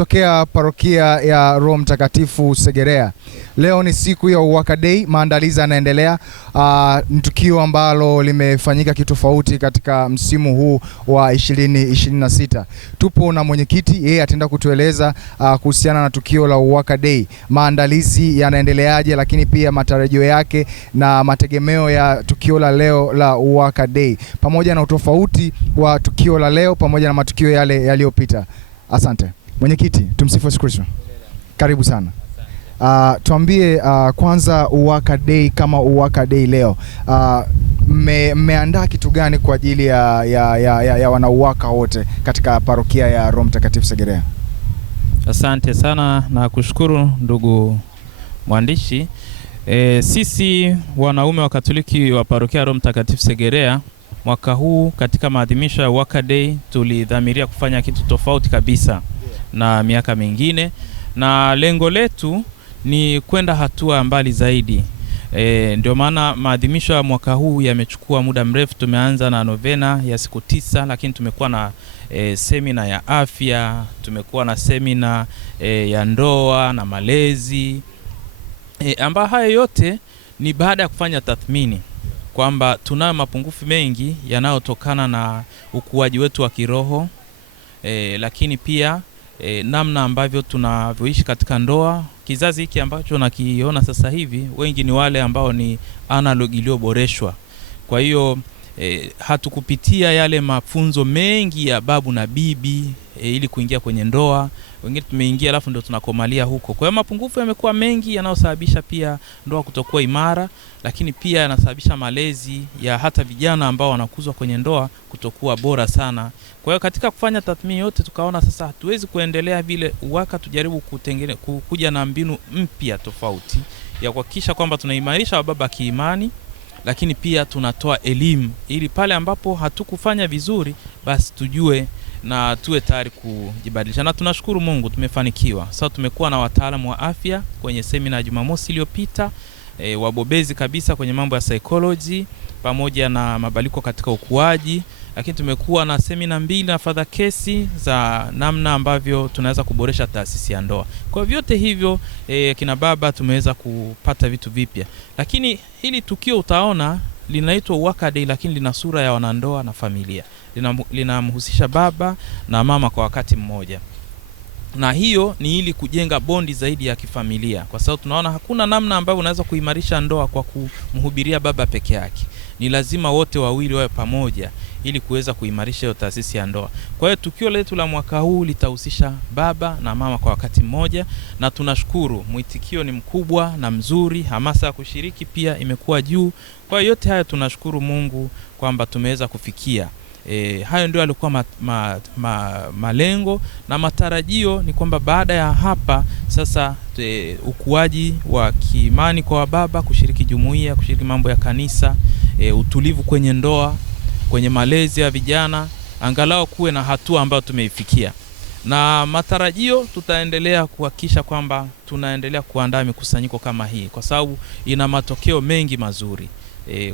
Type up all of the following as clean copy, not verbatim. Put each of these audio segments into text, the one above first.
kutokea parokia ya Roho Mtakatifu Segerea. Leo ni siku ya Uwaka Day, maandalizi yanaendelea. Ni tukio ambalo limefanyika kitofauti katika msimu huu wa 2026. Tupo na mwenyekiti, yeye ataenda kutueleza kuhusiana na tukio la Uwaka Day. Maandalizi yanaendeleaje, lakini pia matarajio yake na mategemeo ya tukio la leo la Uwaka Day, pamoja na utofauti wa tukio la leo pamoja na matukio yale yaliyopita. Asante. Mwenyekiti, tumsifu Yesu Kristo. Karibu sana. Tuambie kwanza Uwaka Day, kama Uwaka Day leo mmeandaa kitu gani kwa ajili ya wanauwaka wote katika parokia ya Roho Mtakatifu Segerea? Asante sana na kushukuru ndugu mwandishi. Sisi wanaume wa Katoliki wa parokia Roho Mtakatifu Segerea, mwaka huu katika maadhimisho ya Uwaka Day tulidhamiria kufanya kitu tofauti kabisa na miaka mingine, na lengo letu ni kwenda hatua mbali zaidi. Ndio maana maadhimisho ya mwaka huu yamechukua muda mrefu. Tumeanza na novena ya siku 9, lakini tumekuwa na semina ya afya, tumekuwa na semina ya ndoa na malezi, ambayo haya yote ni baada ya kufanya tathmini kwamba tunayo mapungufu mengi yanayotokana na ukuaji wetu wa kiroho, lakini pia namna ambavyo tunavyoishi katika ndoa. Kizazi hiki ambacho nakiona sasa hivi, wengi ni wale ambao ni analog iliyoboreshwa. Kwa hiyo hatukupitia yale mafunzo mengi ya babu na bibi ili kuingia kwenye ndoa. Wengine tumeingia alafu ndio tunakomalia huko. Kwa hiyo mapungufu yamekuwa mengi yanayosababisha pia ndoa kutokuwa imara, lakini pia yanasababisha malezi ya hata vijana ambao wanakuzwa kwenye ndoa kutokuwa bora sana. Kwa hiyo katika kufanya tathmini yote tukaona sasa hatuwezi kuendelea vile. Uwaka tujaribu kuja na mbinu mpya tofauti ya kuhakikisha kwamba tunaimarisha wababa kiimani, lakini pia tunatoa elimu ili pale ambapo hatukufanya vizuri basi tujue na tuwe tayari kujibadilisha. Na tunashukuru Mungu tumefanikiwa. Sasa tumekuwa na wataalamu wa afya kwenye semina ya Jumamosi iliyopita, wabobezi kabisa kwenye mambo ya psychology pamoja na mabadiliko katika ukuaji, lakini tumekuwa na semina 2 na further kesi za namna ambavyo tunaweza kuboresha taasisi ya ndoa. Kwa vyote hivyo kina baba tumeweza kupata vitu vipya. Lakini hili tukio utaona linaitwa Uwaka Day, lakini lina sura ya wanandoa na familia. Linamhusisha baba na mama kwa wakati mmoja. Na hiyo ni ili kujenga bondi zaidi ya kifamilia, kwa sababu tunaona hakuna namna ambayo unaweza kuimarisha ndoa kwa kumhubiria baba peke yake. Ni lazima wote wawili wawe pamoja ili kuweza kuimarisha hiyo taasisi ya ndoa. Kwa hiyo tukio letu la mwaka huu litahusisha baba na mama kwa wakati mmoja, na tunashukuru mwitikio ni mkubwa na mzuri, hamasa ya kushiriki pia imekuwa juu. Kwa hiyo yote haya tunashukuru Mungu kwamba tumeweza kufikia. Hayo ndio yalikuwa malengo na matarajio. Ni kwamba baada ya hapa sasa ukuaji wa kiimani kwa baba, kushiriki jumuiya, kushiriki mambo ya kanisa, utulivu kwenye ndoa, kwenye malezi ya vijana, angalau kuwe na hatua ambayo tumeifikia. Na matarajio tutaendelea kuhakikisha kwamba tunaendelea kuandaa mikusanyiko kama hii, kwa sababu ina matokeo mengi mazuri.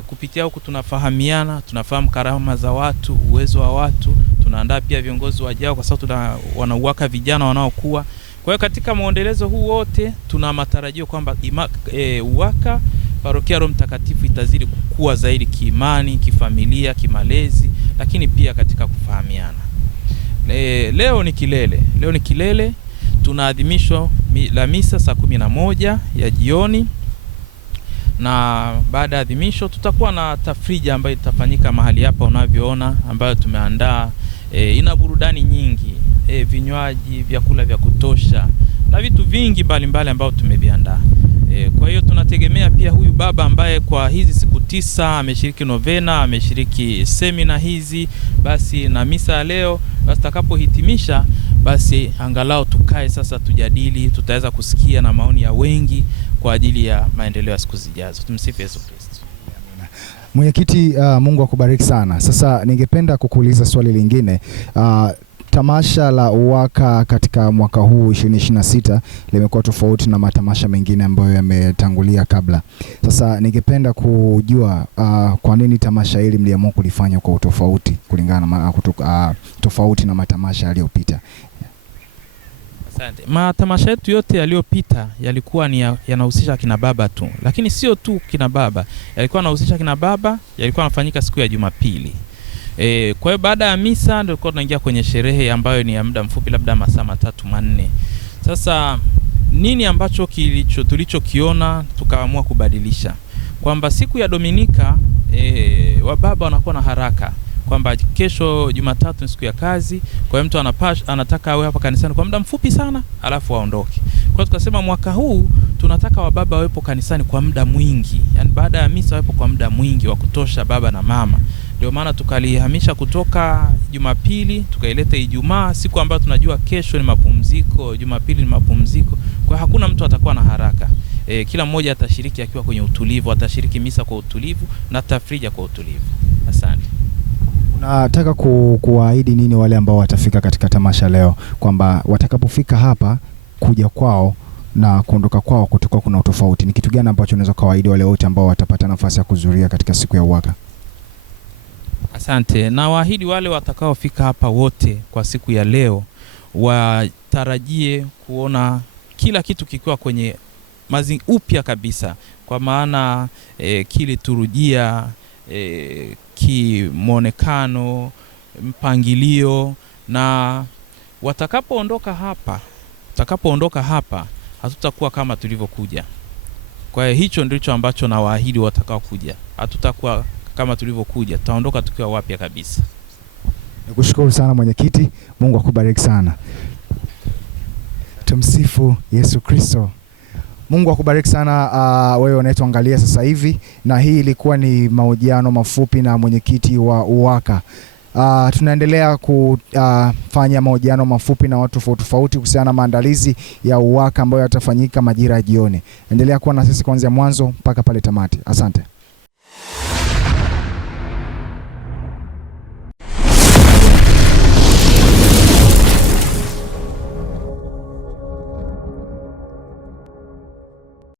Kupitia huku tunafahamiana, tunafahamu karama za watu, uwezo wa watu, tunaandaa pia viongozi wajao, kwa sababu wanauwaka vijana wanaokuwa. Kwa hiyo katika muendelezo huu wote tuna matarajio kwamba Uwaka parokia Roho Mtakatifu itazidi kukua zaidi kiimani, kifamilia, kimalezi, lakini pia katika kufahamiana. Leo ni kilele. Tunaadhimisho la misa saa 11 ya jioni. Na baada ya adhimisho tutakuwa na tafrija ambayo itafanyika mahali hapa unavyoona, ambayo tumeandaa. Ina burudani nyingi, vinywaji, vyakula vya kutosha na vitu vingi mbalimbali ambao tumeviandaa. Kwa hiyo tunategemea pia huyu baba ambaye kwa hizi siku 9 ameshiriki novena, ameshiriki semina hizi, basi na misa ya leo, basi takapohitimisha basi angalau tukae sasa tujadili, tutaweza kusikia na maoni ya wengi kwa ajili ya maendeleo ya siku zijazo. Tumsifu Yesu Kristo. Mwenyekiti, Mungu akubariki sana. Sasa ningependa kukuuliza swali lingine. Tamasha la Uwaka katika mwaka huu 2026 limekuwa tofauti na matamasha mengine ambayo yametangulia kabla. Sasa ningependa kujua kwa nini tamasha hili mliamua kulifanya kwa utofauti kulingana na tofauti na matamasha yaliyopita. Asante. Matamasha yetu yote yaliyopita yalikuwa ni yanahusisha kina baba tu, lakini sio tu kina baba, yalikuwa yanahusisha kina baba, yalikuwa yanafanyika siku ya Jumapili. Kwa hiyo baada ya misa ndio tulikuwa tunaingia kwenye sherehe ambayo ni ya muda mfupi, labda masaa 3-4. Sasa nini ambacho tulichokiona tukaamua kubadilisha, kwamba siku ya Dominika wababa wanakuwa na haraka kwamba kesho Jumatatu ni siku ya kazi, kwa hiyo mtu anataka awe hapa kanisani kwa muda mfupi sana alafu aondoke. Kwa hiyo tukasema mwaka huu tunataka wababa wawepo kanisani kwa muda mwingi, yani baada ya misa wawepo kwa muda mwingi wa kutosha, baba na mama. Ndio maana tukalihamisha kutoka Jumapili tukaileta Ijumaa, siku ambayo tunajua kesho ni mapumziko, Jumapili ni mapumziko. Kwa hiyo hakuna mtu atakuwa na haraka. Kila mmoja atashiriki akiwa kwenye utulivu, atashiriki misa kwa utulivu na tafrija kwa utulivu. Asante. Unataka kuwaahidi nini wale ambao watafika katika tamasha leo, kwamba watakapofika hapa kuja kwao na kuondoka kwao kutoka kuna utofauti? Ni kitu gani ambacho unaweza kuwaahidi wale wote ambao watapata nafasi ya kuhudhuria katika siku ya UWAKA? Asante. Na waahidi wale watakaofika hapa wote kwa siku ya leo watarajie kuona kila kitu kikiwa kwenye upya kabisa, kwa maana kiliturujia, kimonekano, mpangilio, na watakapoondoka hapa hatutakuwa kama tulivyokuja. Kwa hiyo hicho ndicho ambacho na waahidi watakao kuja. Hatutakuwa kama tulivyokuja, tutaondoka tukiwa wapya kabisa. Nikushukuru sana mwenyekiti, Mungu akubariki sana. Tumsifu Yesu Kristo. Mungu akubariki sana wewe unayetuangalia sasa hivi, na hii ilikuwa ni mahojiano mafupi na mwenyekiti wa UWAKA. Tunaendelea kufanya mahojiano mafupi na watu tofauti kuhusiana na maandalizi ya UWAKA ambayo yatafanyika majira ya jioni. Endelea kuwa na sisi kuanzia mwanzo mpaka pale tamati. Asante.